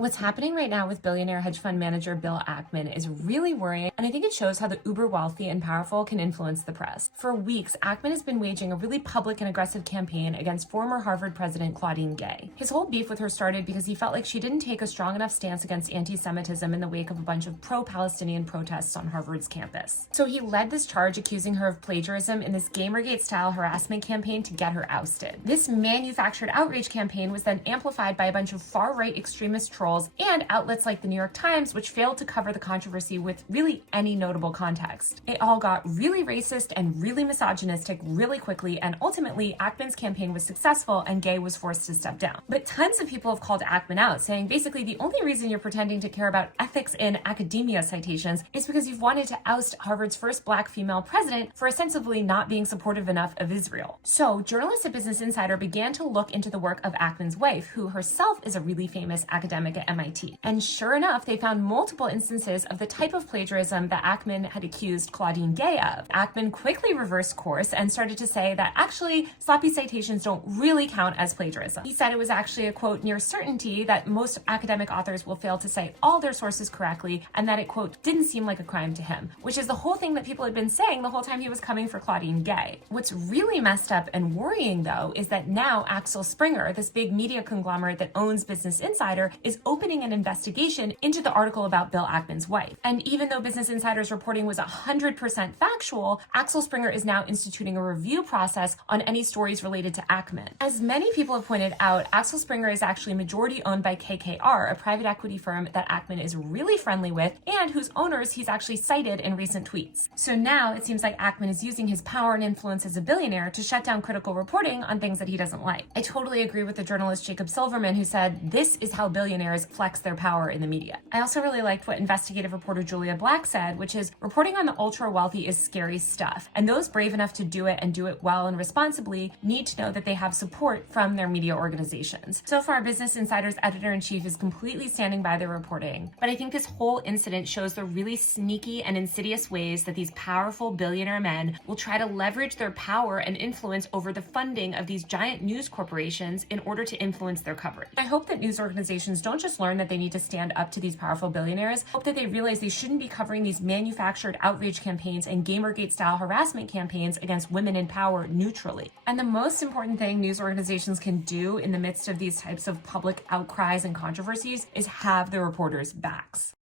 What's happening right now with billionaire hedge fund manager Bill Ackman is really worrying, and I think it shows how the uber wealthy and powerful can influence the press. For weeks, Ackman has been waging a really public and aggressive campaign against former Harvard president Claudine Gay. His whole beef with her started because he felt like she didn't take a strong enough stance against antisemitism in the wake of a bunch of pro-Palestinian protests on Harvard's campus. So he led this charge accusing her of plagiarism in this Gamergate-style harassment campaign to get her ousted. This manufactured outrage campaign was then amplified by a bunch of far-right extremist trolls and outlets like the New York Times, which failed to cover the controversy with really any notable context. It all got really racist and really misogynistic really quickly, and ultimately Ackman's campaign was successful and Gay was forced to step down. But tons of people have called Ackman out, saying basically the only reason you're pretending to care about ethics in academia citations is because you've wanted to oust Harvard's first black female president for ostensibly not being supportive enough of Israel. So journalists at Business Insider began to look into the work of Ackman's wife, who herself is a really famous academic at MIT. And sure enough, they found multiple instances of the type of plagiarism that Ackman had accused Claudine Gay of. Ackman quickly reversed course and started to say that actually sloppy citations don't really count as plagiarism. He said it was actually a quote near certainty that most academic authors will fail to cite all their sources correctly, and that it quote didn't seem like a crime to him, which is the whole thing that people had been saying the whole time he was coming for Claudine Gay. What's really messed up and worrying though is that now Axel Springer, this big media conglomerate that owns Business Insider, is opening an investigation into the article about Bill Ackman's wife. And even though Business Insider's reporting was 100% factual, Axel Springer is now instituting a review process on any stories related to Ackman. As many people have pointed out, Axel Springer is actually majority owned by KKR, a private equity firm that Ackman is really friendly with and whose owners he's actually cited in recent tweets. So now it seems like Ackman is using his power and influence as a billionaire to shut down critical reporting on things that he doesn't like. I totally agree with the journalist Jacob Silverman, who said this is how billionaires flex their power in the media. I also really liked what investigative reporter Julia Black said, which is reporting on the ultra wealthy is scary stuff, and those brave enough to do it and do it well and responsibly need to know that they have support from their media organizations. So far, Business Insider's editor-in-chief is completely standing by their reporting, but I think this whole incident shows the really sneaky and insidious ways that these powerful billionaire men will try to leverage their power and influence over the funding of these giant news corporations in order to influence their coverage. I hope that news organizations don't just learn that they need to stand up to these powerful billionaires. I hope that they realize they shouldn't be covering these manufactured outrage campaigns and Gamergate-style harassment campaigns against women in power neutrally. And the most important thing news organizations can do in the midst of these types of public outcries and controversies is have the reporters' backs.